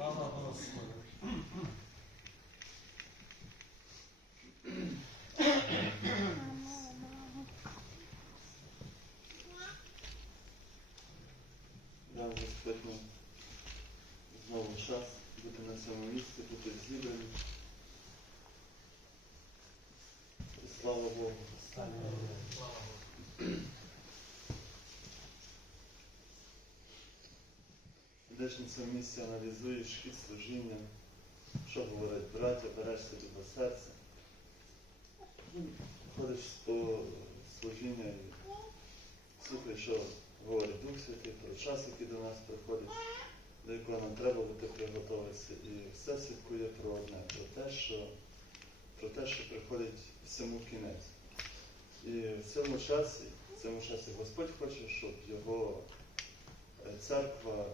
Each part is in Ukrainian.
Слава Господу. Дав Господь нам знову час бути на цьому місці, бути зібрані. І слава Богу. Слава Господу. Цьому місці, аналізуєш хід служіння, що говорять браття, береш собі до серця. Ну, Ходиш по служіння і слухаєш, що говорить Дух Святий про час, який до нас приходить, до якого нам треба бути приготуватися. І все слідкує про одне, про те, що, про те, що приходить всьому кінець. І в цьому часі, в цьому часі Господь хоче, щоб його е, церква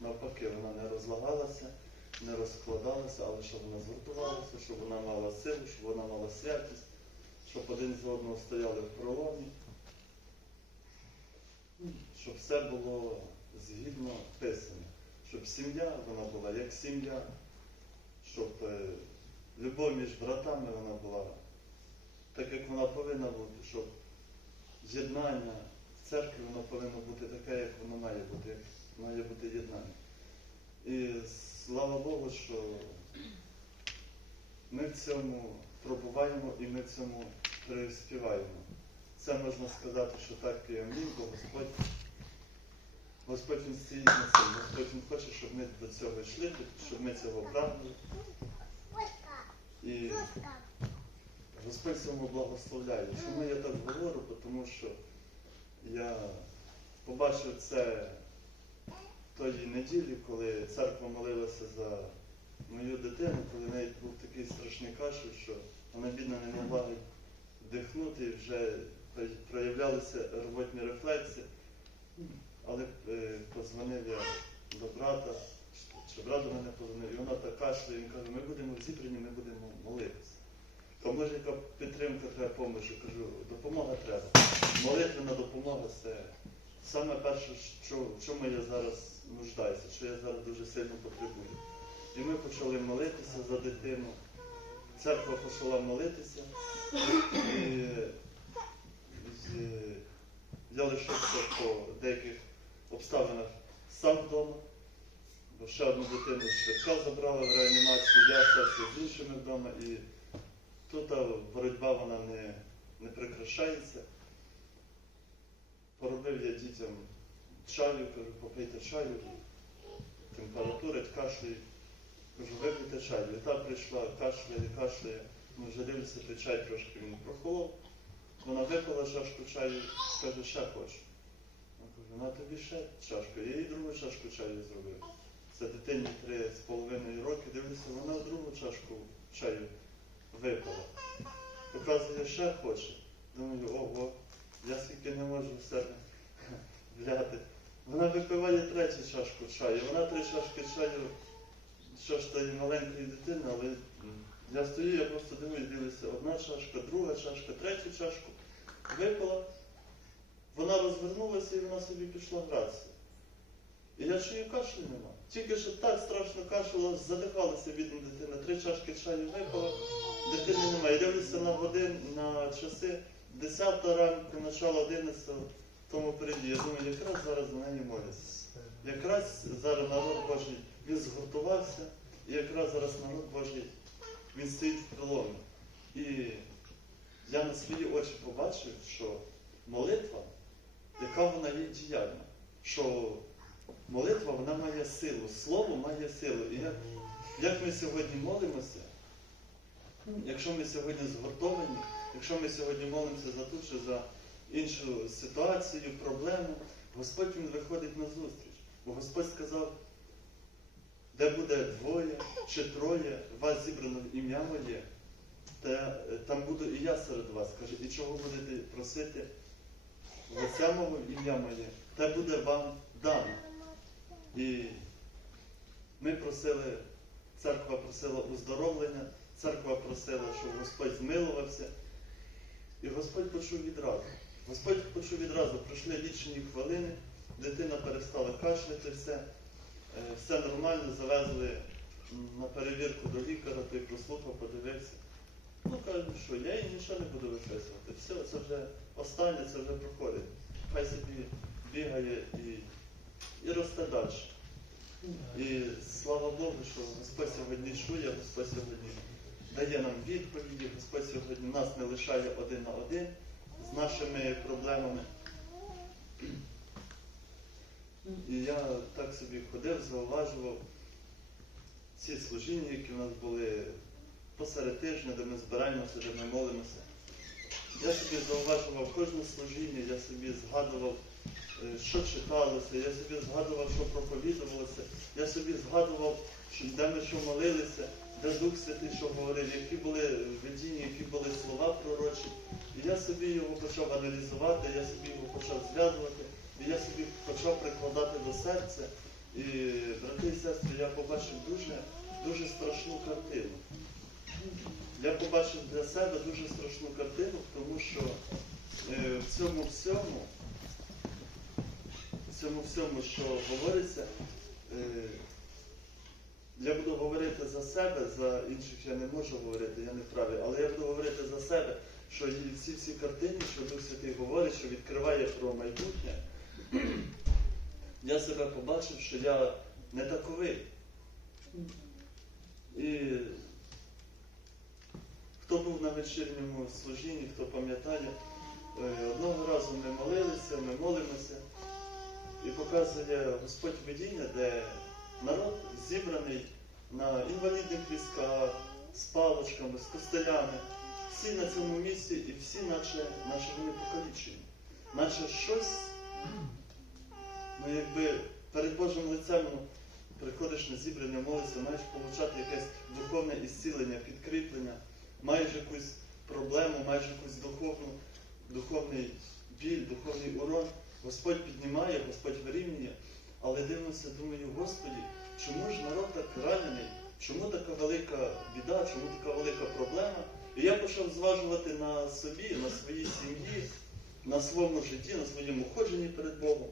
навпаки, вона не розлагалася, не розкладалася, але щоб вона згуртувалася, щоб вона мала силу, щоб вона мала святість, щоб один з одного стояли в проломі, Ну, щоб все було згідно писано, щоб сім'я вона була як сім'я, щоб е, любов між братами вона була так, як вона повинна бути, щоб єднання в церкві воно повинно бути таке, як воно має бути, має бути єднання. І слава Богу, що ми в цьому пробуваємо і ми в цьому приспіваємо. Це можна сказати, що так і амінь, бо Господь, Господь Він стоїть на цьому. Господь Він хоче, щоб ми до цього йшли, щоб ми цього прагнули. І Господь цьому благословляє. Чому я так говорю? Тому що я побачив це тої неділі, коли церква молилася за мою дитину, коли в неї був такий страшний кашель, що вона бідна не могла вдихнути і вже проявлялися рвотні рефлекси. Але е, позвонив я до брата, чи брат до мене позвонив, і вона так кашляє, він каже, ми будемо зібрані, ми будемо молитися. То може яка підтримка треба допоможе? Кажу, допомога треба. Молитвена допомога це саме перше, що, в чому я зараз нуждаюся, що я зараз дуже сильно потребую. І ми почали молитися за дитину. Церква почала молитися. І, я лишився по деяких обставинах сам вдома, бо ще одну дитину швидка забрала в реанімацію, я стався з іншими вдома. І тут боротьба вона не, не прикрашається. Поробив я дітям чаю, кажу, попийте чаю, температура, кашляє. Кажу, випийте чай. Літа прийшла, кашляє, кашляє. Ми вже дивимося, той чай трошки він прохолов. Вона випила чашку чаю, каже, ще хочу. Я кажу, на тобі ще чашку. Я їй другу чашку чаю зробив. Це дитині три з половиною роки, дивлюся, вона другу чашку чаю випила. Показує, ще хоче. Думаю, ого, я скільки не можу в себе взяти. Вона випиває третю чашку чаю. Вона три чашки чаю, що ж тої маленької дитини, але я стою, я просто дивлюсь, дивлюся, одна чашка, друга чашка, третю чашку випила. Вона розвернулася і вона собі пішла гратися. І я чую, кашлю нема. Тільки що так страшно кашляла, задихалася бідна дитина. Три чашки чаю випила, дитини немає. Я дивлюся на годин, на часи, 10 ранку, начало 11, тому переді. Я думаю, якраз зараз за неї моляться. Якраз зараз народ Божий він згуртувався, і якраз зараз народ Божий він стоїть в проломі. І я на свої очі побачив, що молитва, яка вона є діяльна, що молитва вона має силу, слово має силу. І як, як ми сьогодні молимося, якщо ми сьогодні згуртовані, якщо ми сьогодні молимося за ту чи за іншу ситуацію, проблему, Господь Він виходить на зустріч. Бо Господь сказав, де буде двоє чи троє, вас зібрано в ім'я моє, та, е, там буду і я серед вас. Каже, і чого будете просити Отця мого ім'я моє, те буде вам дано. І ми просили, церква просила уздоровлення, церква просила, щоб Господь змилувався. І Господь почув відразу. Господь почув відразу, пройшли лічені хвилини, дитина перестала кашляти все. Е, Все нормально, завезли на перевірку до лікаря, той прослухав, подивився. Ну, каже, що я їй нічого не буду виписувати. Все, це вже останнє, це вже проходить. Хай собі бігає і, і росте далі. І слава Богу, що Господь сьогодні чує, Господь сьогодні дає нам відповіді, Господь сьогодні нас не лишає один на один з нашими проблемами. І я так собі ходив, зауважував ці служіння, які в нас були посеред тижня, де ми збираємося, де ми молимося. Я собі зауважував кожне служіння, я собі згадував, е, що читалося, я собі згадував, що проповідувалося, я собі згадував, де ми що молилися, де Дух Святий що говорив, які були видіння, які були я собі його почав аналізувати, я собі його почав зв'язувати, і я собі почав прикладати до серця. І, брати і сестри, я побачив дуже, дуже страшну картину. Я побачив для себе дуже страшну картину, тому що е, в цьому всьому, в цьому всьому, що говориться, е, я буду говорити за себе, за інших я не можу говорити, я не правий, але я буду говорити за себе, що всі ці картини, що Дух Святий говорить, що відкриває про майбутнє, я себе побачив, що я не таковий. І хто був на вечірньому служінні, хто пам'ятає, е, одного разу ми молилися, ми молимося, і показує Господь видіння, де народ зібраний на інвалідних візках, з палочками, з костелями. Всі на цьому місці і всі наче, наче вони покалічені. Наче щось, ну якби перед Божим лицем приходиш на зібрання, молишся, маєш получати якесь духовне ісцілення, підкріплення, маєш якусь проблему, маєш якусь духовну, духовний біль, духовний урон. Господь піднімає, Господь вирівнює, але дивимося, думаю, Господі, чому ж народ так ранений? Чому така велика біда, чому така велика проблема? І я почав зважувати на собі, на своїй сім'ї, на своєму житті, на своєму ходженні перед Богом.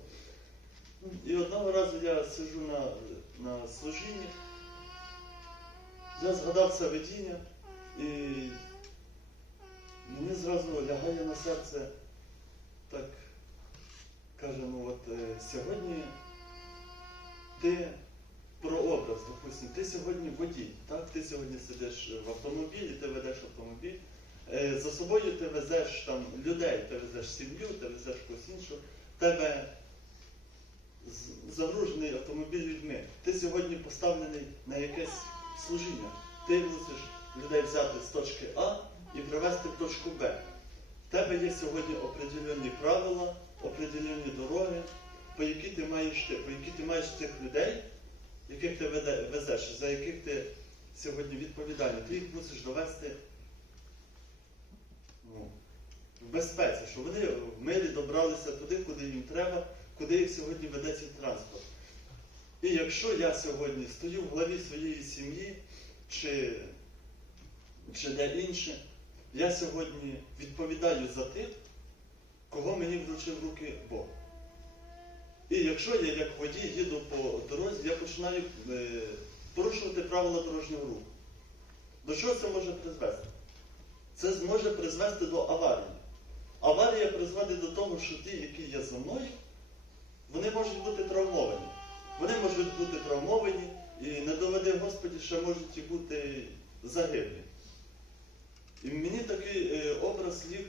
І одного разу я сиджу на, на служінні, я згадав це видіння, і мені зразу лягає на серце так, каже, ну от е, сьогодні ти про образ, допустим, ти сьогодні водій, так? ти сьогодні сидиш в автомобілі, ти ведеш автомобіль, е, за собою ти везеш там людей, ти везеш сім'ю, ти везеш когось іншого, тебе загружений автомобіль людьми. Ти сьогодні поставлений на якесь служіння. Ти мусиш людей взяти з точки А і привезти в точку Б. В тебе є сьогодні определенні правила, определенні дороги, по які ти маєш йти, по які ти маєш цих людей, яких ти везеш, за яких ти сьогодні відповідальний. Ти їх мусиш довести ну, в безпеці, щоб вони в мирі добралися туди, куди їм треба, куди їх сьогодні веде цей транспорт. І якщо я сьогодні стою в главі своєї сім'ї чи, чи де інше, я сьогодні відповідаю за тих, кого мені вручив руки Бог. І якщо я як водій їду по дорозі, я починаю е, порушувати правила дорожнього руху. До чого це може призвести? Це зможе призвести до аварії. Аварія призводить до того, що ті, які є за мною, вони можуть бути травмовані. Вони можуть бути травмовані і не доведе Господі, ще можуть і бути загиблі. І мені такий е, образ ліг,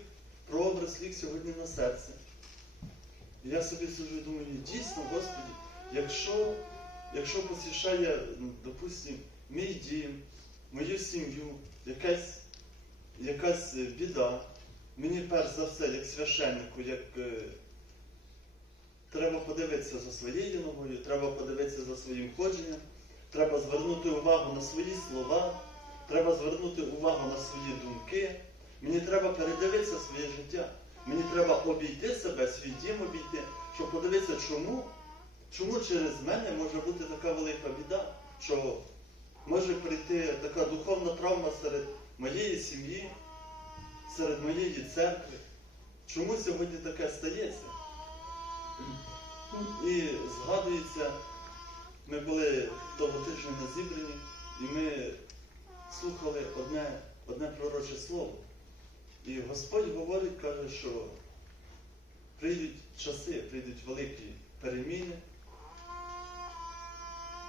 прообраз ліг сьогодні на серце. Я собі сиджу і думаю, дійсно, Господі, якщо, якщо посішає, м, допустим, мій дім, мою сім'ю, якась, якась е, біда, мені перш за все, як священнику, як е, треба подивитися за своєю ногою, треба подивитися за своїм ходженням, треба звернути увагу на свої слова, треба звернути увагу на свої думки. Мені треба передивитися своє життя. Мені треба обійти себе, свій дім обійти, щоб подивитися, чому, чому через мене може бути така велика біда, що може прийти така духовна травма серед моєї сім'ї, серед моєї церкви. Чому сьогодні таке стається? І згадується Ми були того тижня на зібранні, і ми слухали одне, одне пророче слово. І Господь говорить, каже, що прийдуть часи, прийдуть великі переміни.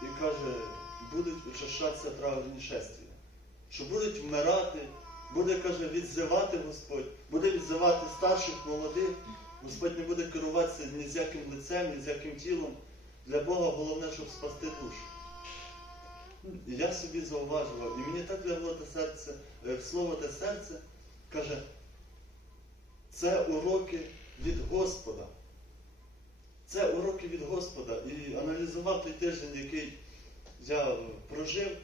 І каже, будуть очищатися траурні шествія. Що будуть вмирати, буде, каже, відзивати Господь, буде відзивати старших, молодих. Господь не буде керуватися ні з яким лицем, ні з яким тілом. Для Бога головне, щоб спасти душу. І я собі зауважував, і мені так лягло те серце, е, слово те серце, каже, це уроки від Господа. Це уроки від Господа. І аналізував той тиждень, який я прожив.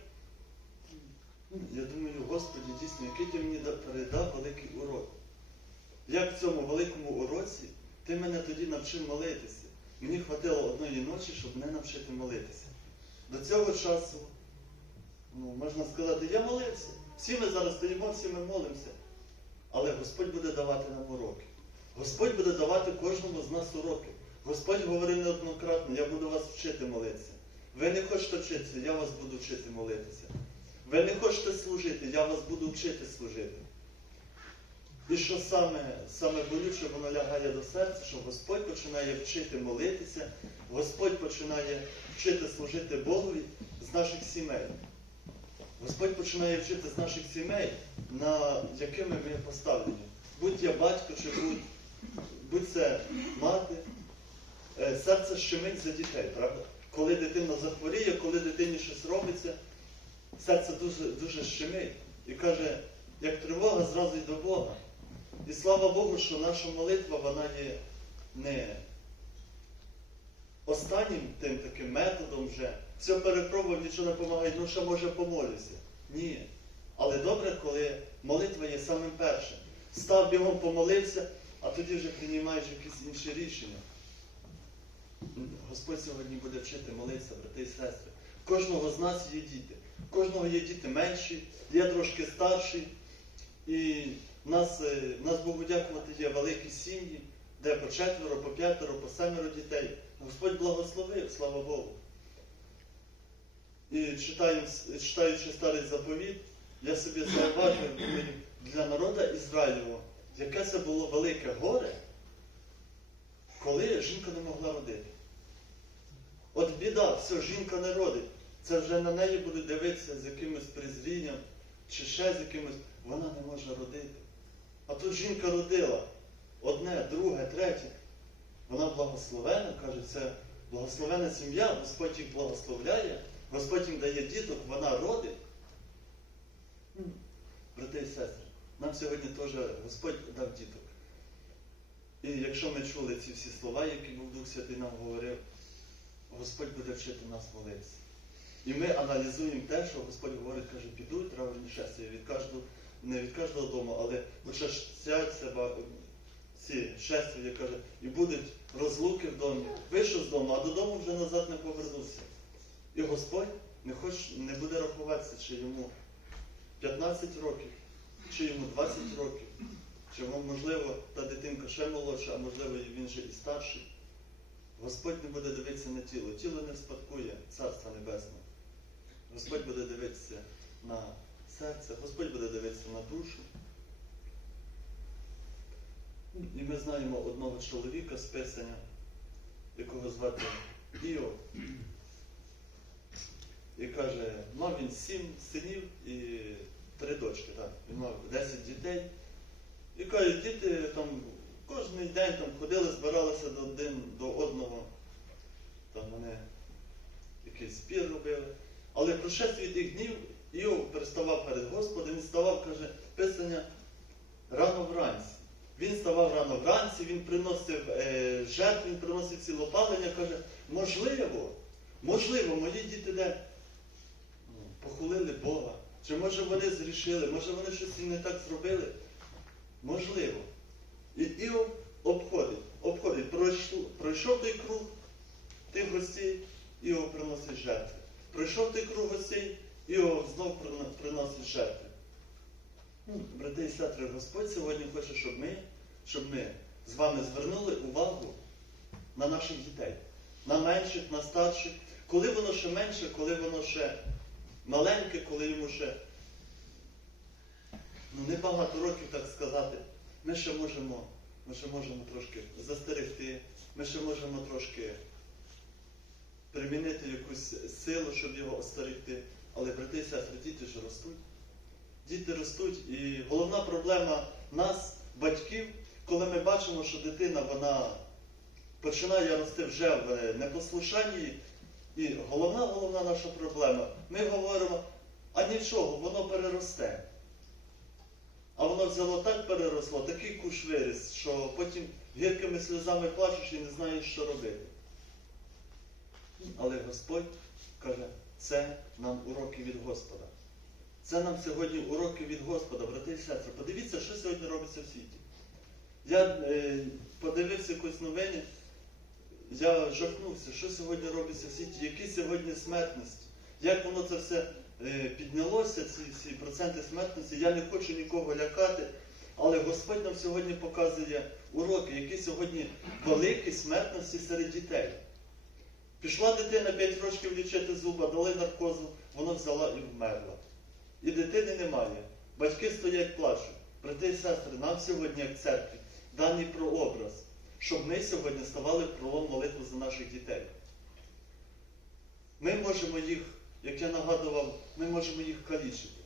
Я думаю, Господі, дійсно, який ти мені передав великий урок. Як в цьому великому уроці ти мене тоді навчив молитися. Мені хватило одної ночі, щоб мене навчити молитися. До цього часу, ну, можна сказати, я молився. Всі ми зараз стоїмо, всі ми молимося. Але Господь буде давати нам уроки. Господь буде давати кожному з нас уроки. Господь говорив неоднократно, я буду вас вчити молитися. Ви не хочете вчитися, я вас буду вчити молитися. Ви не хочете служити, я вас буду вчити служити. І що саме, саме болюче, воно лягає до серця, що Господь починає вчити молитися, Господь починає вчити служити Богові з наших сімей. Господь починає вчити з наших сімей, на якими ми поставлені. Будь я батько чи будь, будь це мати, Е, серце щемить за дітей, правда? Коли дитина захворіє, коли дитині щось робиться, серце дуже, дуже щемить. І каже, як тривога, зразу й до Бога. І слава Богу, що наша молитва, вона є не останнім тим таким методом вже. Все перепробував, нічого не допомагає, ну ще може помолюся. Ні. Але добре, коли молитва є самим першим. Став бігом, помолився, а тоді вже приймаєш якісь інші рішення. Господь сьогодні буде вчити молитися, брати і сестри. Кожного з нас є діти. Кожного є діти менші, є трошки старші. І в нас, е, нас Богу дякувати, є великі сім'ї, де по четверо, по п'ятеро, по семеро дітей. Господь благословив, слава Богу. І читаючи старий заповіт, я собі зауважив, для народу Ізраїлю, яке це було велике горе, коли жінка не могла родити. От біда, все, жінка не родить. Це вже на неї будуть дивитися з якимось презрінням чи ще з якимось. Вона не може родити. А тут жінка родила одне, друге, третє. Вона благословена, каже, це благословена сім'я, Господь їх благословляє, Господь їм дає діток, вона родить. Брати і сестри, нам сьогодні теж Господь дав діток. І якщо ми чули ці всі слова, які Бог Дух Святий нам говорив, Господь буде вчити нас молитися. І ми аналізуємо те, що Господь говорить, каже, підуть траурні шествия від кожного, не від кожного дому, але очистяться ба- ці шествия, каже, і будуть розлуки в домі. Вийшов з дому, а додому вже назад не повернувся. І Господь не, хоч, не буде рахуватися, чи йому 15 років, чи йому 20 років, чи можливо та дитинка ще молодша, а можливо він же і старший. Господь не буде дивитися на тіло. Тіло не спадкує Царства Небесного. Господь буде дивитися на серце, Господь буде дивитися на душу. І ми знаємо одного чоловіка з Писання, якого звати Іов. І каже, мав він сім синів і три дочки. Так. Він мав 10 дітей. І каже, діти там кожен день там ходили, збиралися до один до одного. Там вони якийсь спір робили. Але про шестві тих днів Іов переставав перед Господом, він ставав, каже, писання рано вранці. Він ставав рано вранці, він приносив е, жертв, він приносив цілопалення, каже, можливо, можливо, мої діти де ну, похулили Бога. Чи може вони зрішили, може вони щось не так зробили? Можливо. І Іов обходить, обходить, пройшов, пройшов той круг тих гостей, Іов приносить жертви. Пройшов той круг гостей, Іов знов приносить жертви. Ну, Брати і сестри, Господь сьогодні хоче, щоб ми, щоб ми з вами звернули увагу на наших дітей, на менших, на старших. Коли воно ще менше, коли воно ще маленьке, коли йому ще ну, небагато років, так сказати, ми ще можемо, ми ще можемо трошки застерегти, ми ще можемо трошки примінити якусь силу, щоб його остерегти. Але брати і сестри, діти ж ростуть. Діти ростуть, і головна проблема нас, батьків, коли ми бачимо, що дитина вона починає рости вже в непослушанні, і головна, головна наша проблема, ми говоримо, а нічого, воно переросте. А воно взяло так переросло, такий куш виріс, що потім гіркими сльозами плачеш і не знаєш, що робити. Але Господь каже, це нам уроки від Господа. Це нам сьогодні уроки від Господа, брати і сестри. Подивіться, що сьогодні робиться в світі. Я е, подивився якось новини, я жахнувся, що сьогодні робиться в світі, які сьогодні смертності, як воно це все е, піднялося, ці всі проценти смертності. Я не хочу нікого лякати, але Господь нам сьогодні показує уроки, які сьогодні великі смертності серед дітей. Пішла дитина 5 років лічити зуба, дали наркозу, вона взяла і вмерла. І дитини немає. Батьки стоять, плачуть. Брати і сестри, нам сьогодні, як церкві, даний прообраз, щоб ми сьогодні ставали пролом молитву за наших дітей. Ми можемо їх, як я нагадував, ми можемо їх калічити.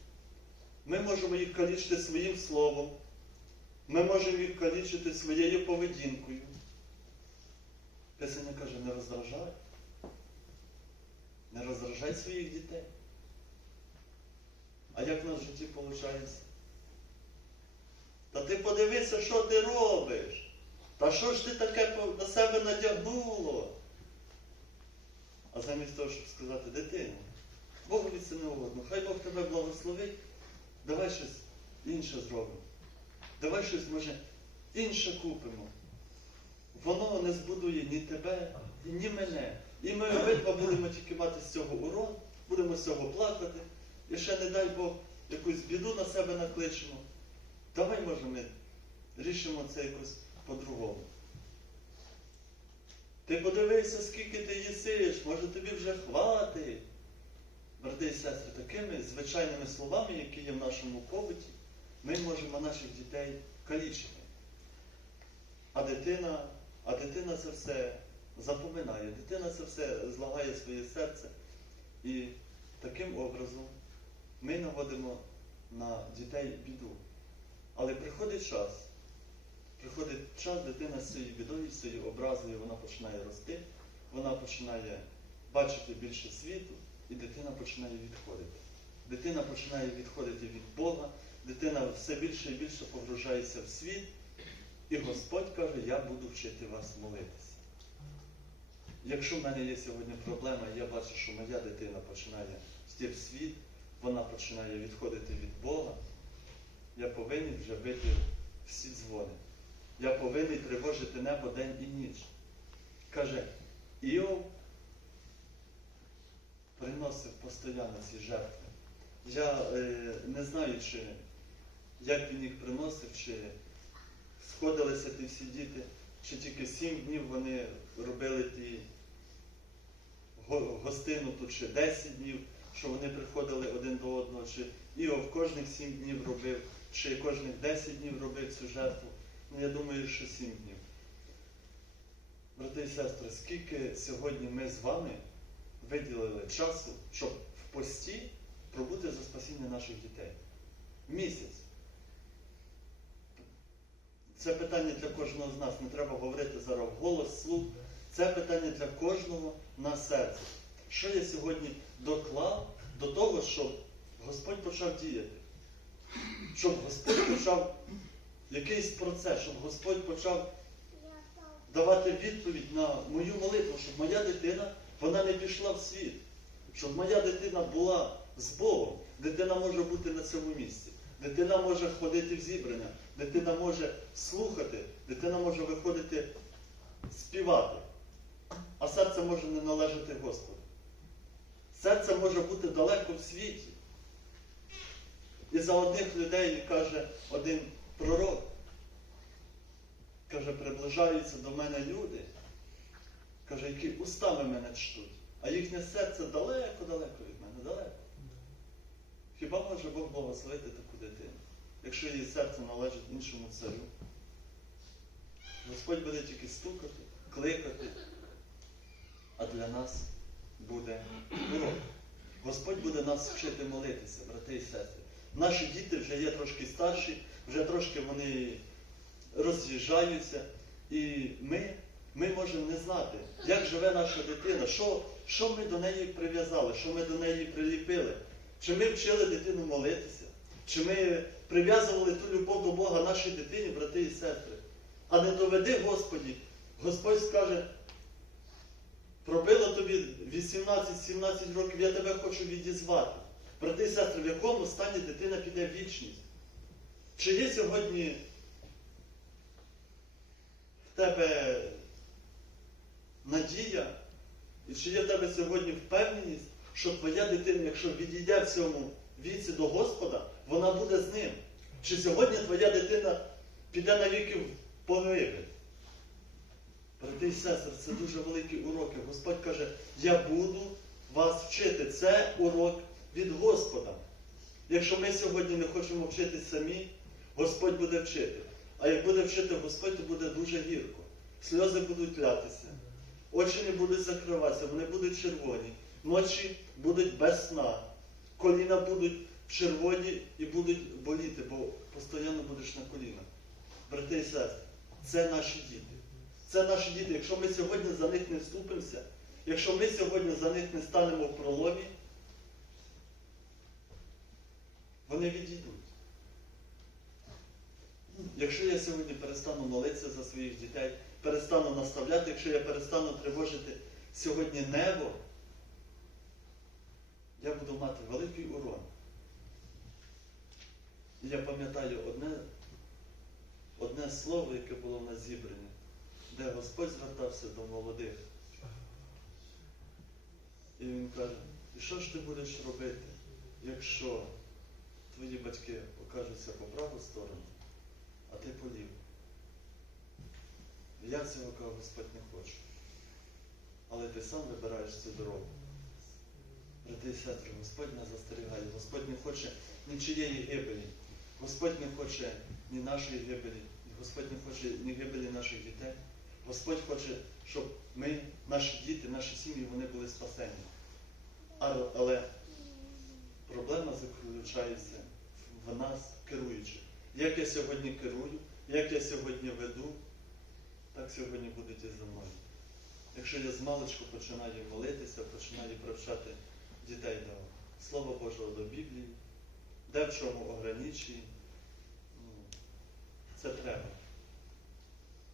Ми можемо їх калічити своїм словом. Ми можемо їх калічити своєю поведінкою. Писання каже, не роздражай. Не роздражай своїх дітей. А як в нас в житті виходить? Та ти подивися, що ти робиш. Та що ж ти таке на себе надягнуло? А замість того, щоб сказати, дитино, Богові це не угодно, хай Бог тебе благословить, давай щось інше зробимо. Давай щось, може, інше купимо. Воно не збудує ні тебе, ні мене. І ми обидва будемо тільки мати з цього урон, будемо з цього плакати. І ще, не дай Бог, якусь біду на себе накличемо. Давай, може, ми рішимо це якось по-другому. Ти подивися, скільки ти їсиш, може тобі вже хватить. Брати і сестри, такими звичайними словами, які є в нашому побуті, ми можемо наших дітей калічити. А дитина, а дитина це все запоминає, дитина це все злагає своє серце. І таким образом ми наводимо на дітей біду. Але приходить час, приходить час, дитина з цією бідою, цією образою, вона починає рости, вона починає бачити більше світу, і дитина починає відходити. Дитина починає відходити від Бога, дитина все більше і більше погружається в світ, і Господь каже, я буду вчити вас молитися. Якщо в мене є сьогодні проблема, я бачу, що моя дитина починає йти в світ, вона починає відходити від Бога, я повинен вже бити всі дзвони. Я повинен тривожити небо день і ніч. Каже, Іов приносив постійно ці жертви. Я е, не знаю, чи як він їх приносив, чи сходилися ті всі діти, чи тільки сім днів вони робили ті гостину тут ще 10 днів, що вони приходили один до одного, чи Іов кожних 7 днів робив, чи кожних 10 днів робив цю жертву. Ну, я думаю, що 7 днів. Брати і сестри, скільки сьогодні ми з вами виділили часу, щоб в пості пробути за спасіння наших дітей? Місяць. Це питання для кожного з нас. Не треба говорити зараз голос, слух. Це питання для кожного на серці. Що я сьогодні доклав до того, щоб Господь почав діяти? Щоб Господь почав якийсь процес, щоб Господь почав давати відповідь на мою молитву, щоб моя дитина вона не пішла в світ, щоб моя дитина була з Богом. Дитина може бути на цьому місці. Дитина може ходити в зібрання, дитина може слухати, дитина може виходити співати, а серце може не належати Господу. Серце може бути далеко в світі. І за одних людей каже один пророк, каже, приближаються до мене люди, каже, які устами мене чтуть, А їхнє серце далеко-далеко від мене, далеко. Хіба може Бог благословити таку дитину, якщо її серце належить іншому царю? Господь буде тільки стукати, кликати, а для нас буде урок. Господь буде нас вчити молитися, брати і сестри. Наші діти вже є трошки старші, вже трошки вони роз'їжджаються. І ми, ми можемо не знати, як живе наша дитина, що, що ми до неї прив'язали, що ми до неї приліпили. Чи ми вчили дитину молитися, чи ми прив'язували ту любов до Бога нашій дитині, брати і сестри. А не доведи Господі. Господь скаже, пробило тобі 18-17 років, я тебе хочу відізвати. Брати і сестри, в якому стані дитина піде в вічність? Чи є сьогодні в тебе надія, і чи є в тебе сьогодні впевненість, що твоя дитина, якщо відійде в цьому віці до Господа, вона буде з ним? Чи сьогодні твоя дитина піде на віки в погибель? Брати і сестри, це дуже великі уроки. Господь каже, я буду вас вчити. Це урок від Господа. Якщо ми сьогодні не хочемо вчитись самі, Господь буде вчити. А як буде вчити Господь, то буде дуже гірко. Сльози будуть лятися, очі не будуть закриватися, вони будуть червоні, ночі будуть без сна, коліна будуть червоні і будуть боліти, бо постійно будеш на колінах. Брати і сестри, це наші діти. Це наші діти. Якщо ми сьогодні за них не вступимося, якщо ми сьогодні за них не станемо в проломі, вони відійдуть. Якщо я сьогодні перестану молитися за своїх дітей, перестану наставляти, якщо я перестану тривожити сьогодні небо, я буду мати великий урон. Я пам'ятаю одне, одне слово, яке було на зібранні, де Господь звертався до молодих. І він каже, і що ж ти будеш робити, якщо твої батьки окажуться по праву сторону, а ти по ліву? Я цього каже, Господь не хочу. Але ти сам вибираєш цю дорогу. Брати і сестри, Господь нас застерігає, Господь не хоче нічиєї гибелі. Господь не хоче ні нашої гибелі, Господь не хоче ні гибелі наших дітей. Господь хоче, щоб ми, наші діти, наші сім'ї, вони були спасені. Але, проблема заключається в нас, керуючих. Як я сьогодні керую, як я сьогодні веду, так сьогодні будуть і за мною. Якщо я з маличку починаю молитися, починаю привчати дітей до Слова Божого, до Біблії, де в чому ограничує, ну, це треба.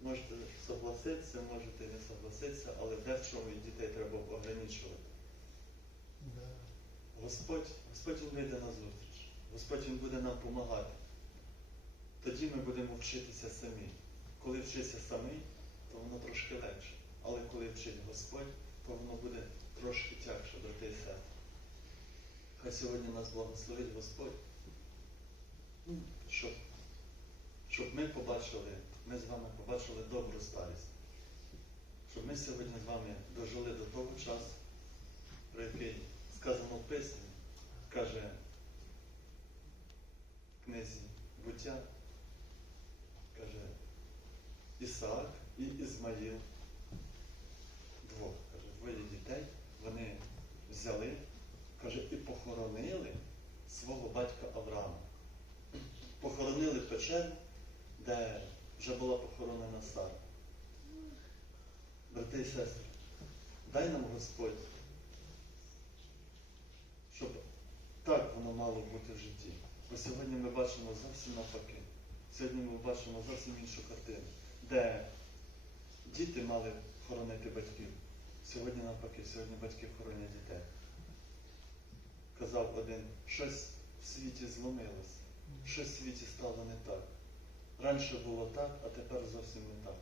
Можете согласитися, можете не согласитися, але де в чому і дітей треба ограничувати. Господь, Господь Він вийде на зустріч. Господь Він буде нам допомагати. Тоді ми будемо вчитися самі. Коли вчишся самий, то воно трошки легше. Але коли вчить Господь, то воно буде трошки тягше, брати і сестри. Хай сьогодні нас благословить Господь, Ну, щоб, щоб ми побачили, ми з вами побачили добру старість. Щоб ми сьогодні з вами дожили до того часу, про який сказано в Писанні, каже в книзі буття, каже Ісаак і Ізмаїл. Двох, каже, двоє дітей, вони взяли, каже, і похоронили свого батька Авраама. Похоронили печеру, де вже була похоронена Сара. Брати і сестри, дай нам Господь, щоб так воно мало бути в житті. Бо сьогодні ми бачимо зовсім навпаки. Сьогодні ми бачимо зовсім іншу картину, де діти мали хоронити батьків. Сьогодні навпаки, сьогодні батьки хоронять дітей. Казав один, щось в світі зломилося, щось в світі стало не так. Раніше було так, а тепер зовсім не так.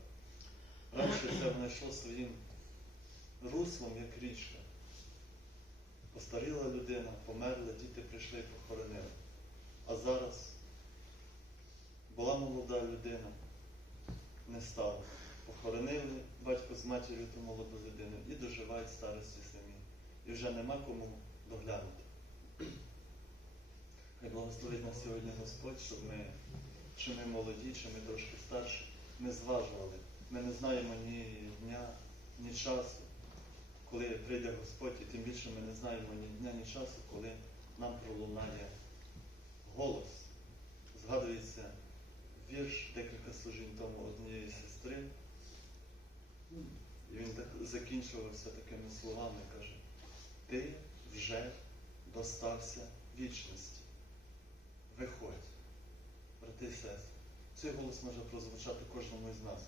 Раніше це воно йшло своїм руслом, як річка. Постаріла людина, померла, діти прийшли і похоронили. А зараз була молода людина, не стало. Похоронили батько з матір'ю ту молоду людину і доживають старості самі. і вже нема кому доглянути. Хай благословить нас сьогодні Господь, щоб ми, чи ми молоді, чи ми трошки старші, ми зважували. Ми не знаємо ні дня, ні часу, коли прийде Господь, і тим більше ми не знаємо ні дня, ні часу, коли нам пролунає голос. Згадується вірш декілька служінь тому однієї сестри. І він так закінчувався такими словами, каже, ти вже достався вічності. Виходь, брати і сестри. Цей голос може прозвучати кожному із нас.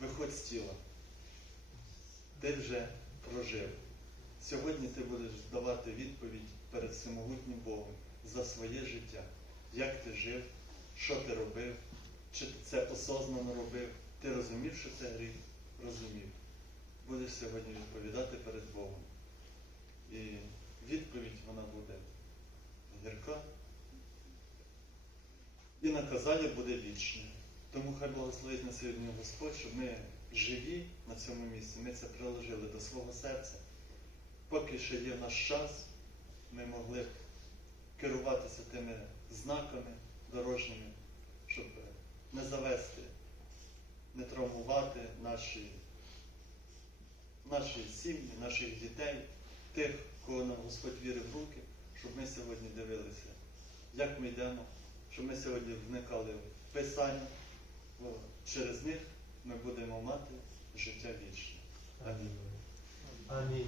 Виходь з тіла. Ти вже прожив. Сьогодні ти будеш давати відповідь перед всемогутнім Богом за своє життя. Як ти жив, що ти робив, чи ти це осознано робив, ти розумів, що це гріх? Розумів. Будеш сьогодні відповідати перед Богом. І відповідь вона буде гірка. І наказання буде вічне. Тому хай благословить на сьогодні Господь, щоб ми живі на цьому місці, ми це приложили до свого серця. Поки ще є наш час, ми могли б керуватися тими знаками дорожніми, щоб не завести, не травмувати наші, наші сім'ї, наших дітей, тих, кого нам Господь вірив в руки, щоб ми сьогодні дивилися, як ми йдемо, щоб ми сьогодні вникали в Писання, через них ми будемо мати життя вічне. Амінь. Амінь.